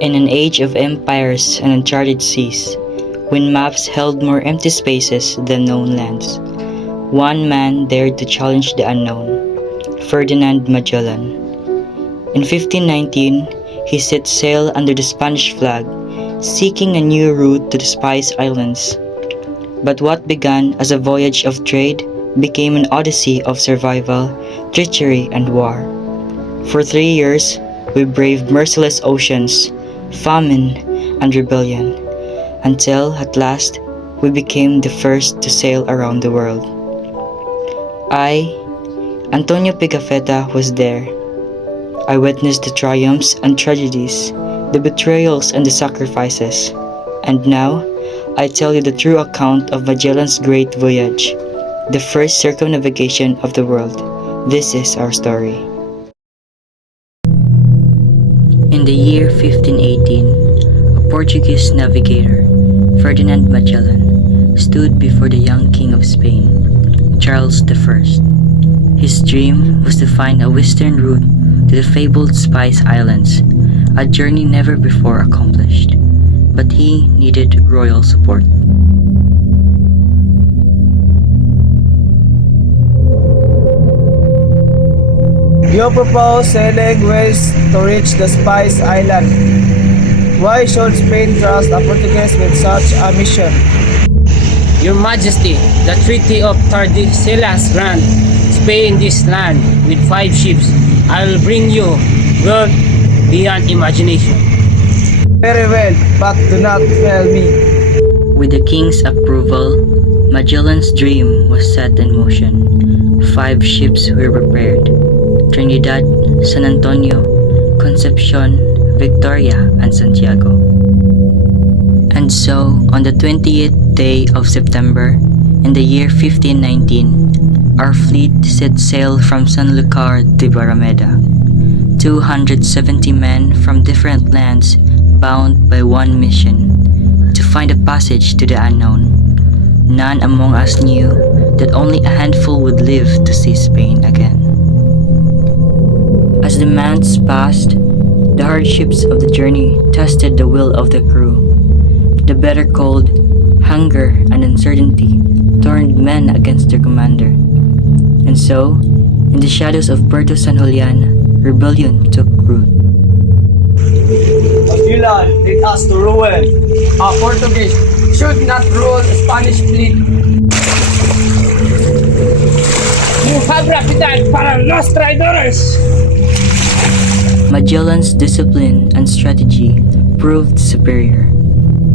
In an age of empires and uncharted seas, when maps held more empty spaces than known lands, one man dared to challenge the unknown: Ferdinand Magellan. In 1519, he set sail under the Spanish flag, seeking a new route to the Spice Islands. But what began as a voyage of trade became an odyssey of survival, treachery, and war. For 3 years, we braved merciless oceans, famine, and rebellion, until at last we became the first to sail around the world. I, Antonio Pigafetta, was there. I witnessed the triumphs and tragedies, the betrayals and the sacrifices. And now, I tell you the true account of Magellan's great voyage, the first circumnavigation of the world. This is our story. In the year 1518, a Portuguese navigator, Ferdinand Magellan, stood before the young King of Spain, Charles I. His dream was to find a western route to the fabled Spice Islands, a journey never before accomplished. But he needed royal support. You propose sailing west to reach the Spice Island. Why should Spain trust a Portuguese with such a mission? Your Majesty, the Treaty of Tordesillas grant Spain this land with 5 ships. I will bring you wealth beyond imagination. Very well, but do not fail me. With the king's approval, Magellan's dream was set in motion. 5 ships were prepared: Trinidad, San Antonio, Concepcion, Victoria, and Santiago. And so, on the 20th day of September, in the year 1519, our fleet set sail from Sanlúcar de Barrameda. 270 men from different lands, bound by one mission: to find a passage to the unknown. None among us knew that only a handful would live to see Spain again. As the months passed, the hardships of the journey tested the will of the crew. The bitter cold, hunger, and uncertainty turned men against their commander. And so, in the shadows of Puerto San Julian, rebellion took root. Magellan lead us to ruin. A Portuguese should not rule the Spanish fleet. You have rapidan para los traidores! Magellan's discipline and strategy proved superior.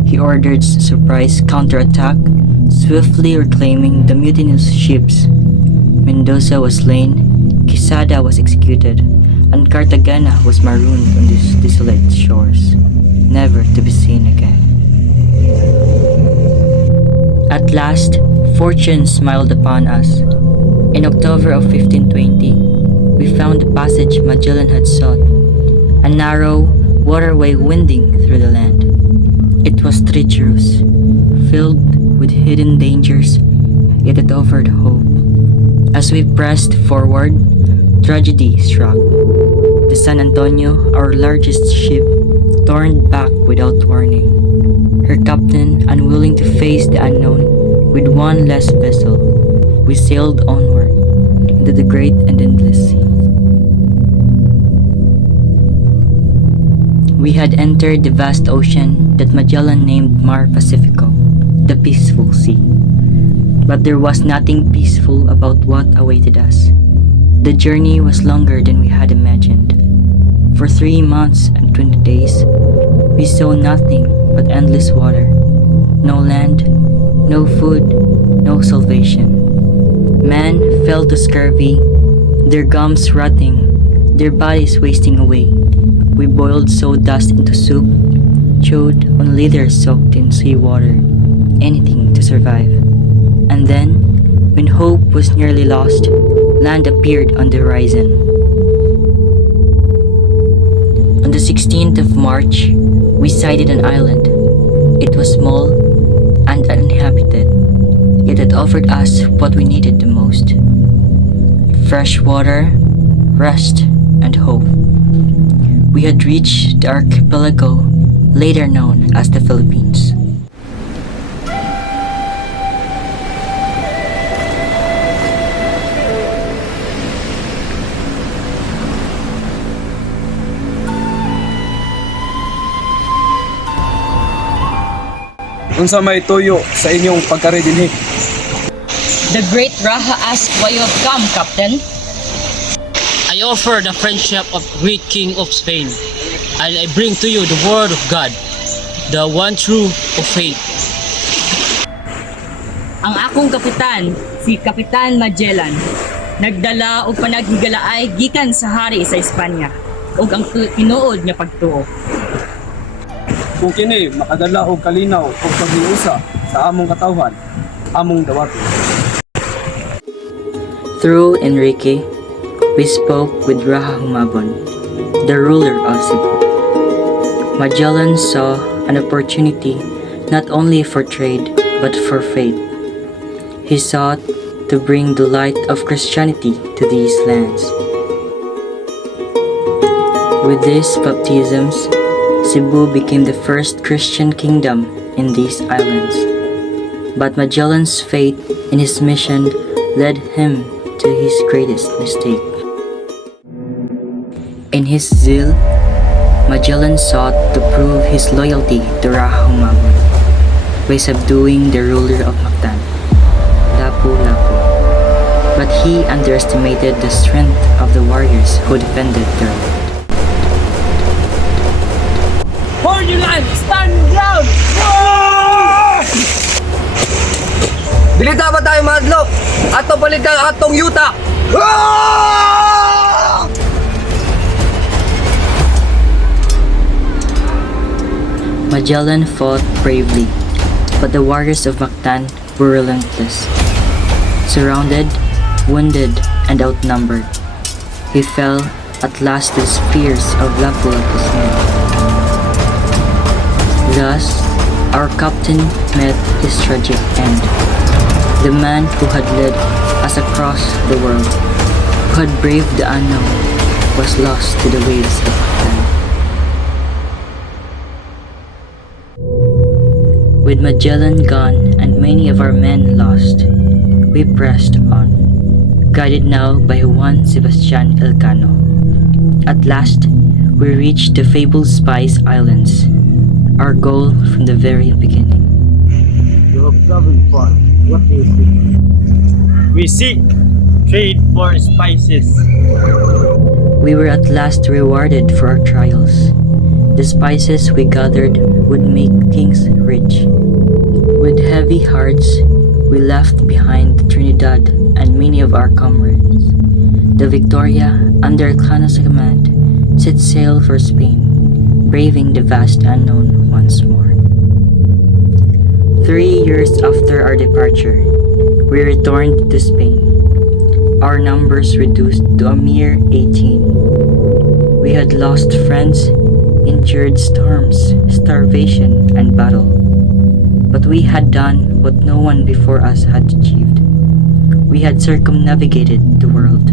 He ordered surprise counterattack, swiftly reclaiming the mutinous ships. Mendoza was slain, Quesada was executed, and Cartagena was marooned on these desolate shores, never to be seen again. At last, fortune smiled upon us. In October of 1520, we found the passage Magellan had sought, a narrow waterway winding through the land. It was treacherous, filled with hidden dangers, yet it offered hope. As we pressed forward, tragedy struck. The San Antonio, our largest ship, turned back without warning. Her captain, unwilling to face the unknown, with one less vessel, we sailed onward into the great and endless sea. We had entered the vast ocean that Magellan named Mar Pacifico, the peaceful sea. But there was nothing peaceful about what awaited us. The journey was longer than we had imagined. For 3 months and 20 days, we saw nothing but endless water. No land, no food, no salvation. Men fell to scurvy, their gums rotting, their bodies wasting away. We boiled sawdust into soup, chewed on leather soaked in seawater, anything to survive. And then, when hope was nearly lost, land appeared on the horizon. On the 16th of March, we sighted an island. It was small and uninhabited, yet it offered us what we needed the most: fresh water, rest, and hope. we had reached the archipelago, later known as the Philippines. Unsa may tuyo sa inyong pagkaridinhi? The great Raha asked why you have come, Captain. I offer the friendship of great King of Spain, and I bring to you the word of God, the one true of faith. Ang akong kapitan, si Kapitan Magellan, nagdala og panaghigalaay gikan sa hari sa Espanya ug ang tinuod nga pagtuo. Kung kini makadala og kalinaw ug paghiusa sa among katawhan, among dawaton. Through Enrique, we spoke with Raha Humabon, the ruler of Cebu. Magellan saw an opportunity not only for trade but for faith. He sought to bring the light of Christianity to these lands. With these baptisms, Cebu became the first Christian kingdom in these islands. But Magellan's faith in his mission led him to his greatest mistake. In his zeal, Magellan sought to prove his loyalty to Raha Humabon by subduing the ruler of Mactan, Lapu-Lapu. But he underestimated the strength of the warriors who defended their land. Ferdinand, stand ground! Dilita ba tayo madlok? Ato palitan atong yuta! Magellan fought bravely, but the warriors of Mactan were relentless. Surrounded, wounded, and outnumbered, he fell at last to the spears of Lapu-Lapu's men. Thus, our captain met his tragic end. The man who had led us across the world, who had braved the unknown, was lost to the waves of Mactan. With Magellan gone and many of our men lost, we pressed on, guided now by Juan Sebastian Elcano. At last, we reached the fabled Spice Islands, our goal from the very beginning. You have traveled far. What do you seek? We seek trade for spices. We were at last rewarded for our trials. The spices we gathered would make kings rich. With heavy hearts, we left behind Trinidad and many of our comrades. The Victoria, under Elcano's command, set sail for Spain, braving the vast unknown once more. 3 years after our departure, we returned to Spain. Our numbers reduced to a mere 18. We had lost friends, endured storms, starvation, and battle. But we had done what no one before us had achieved. We had circumnavigated the world.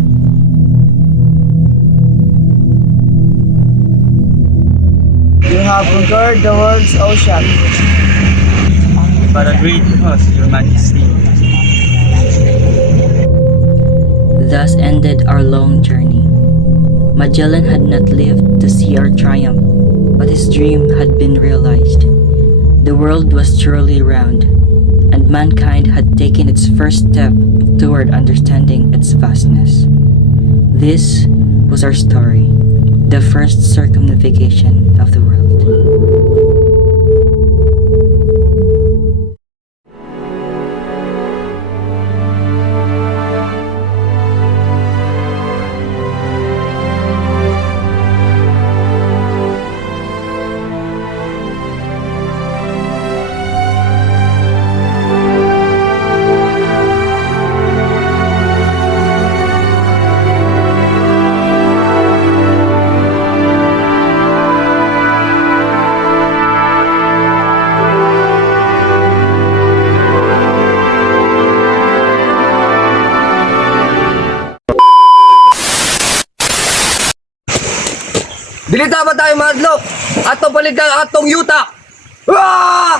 You have conquered the world's ocean. But a great cause, Your Majesty. Thus ended our long journey. Magellan had not lived to see our triumph, but his dream had been realized. The world was truly round, and mankind had taken its first step toward understanding its vastness. This was our story, the first circumnavigation of the world. Dilita ba tayo madlok? Ato palitan atong yuta! Ah!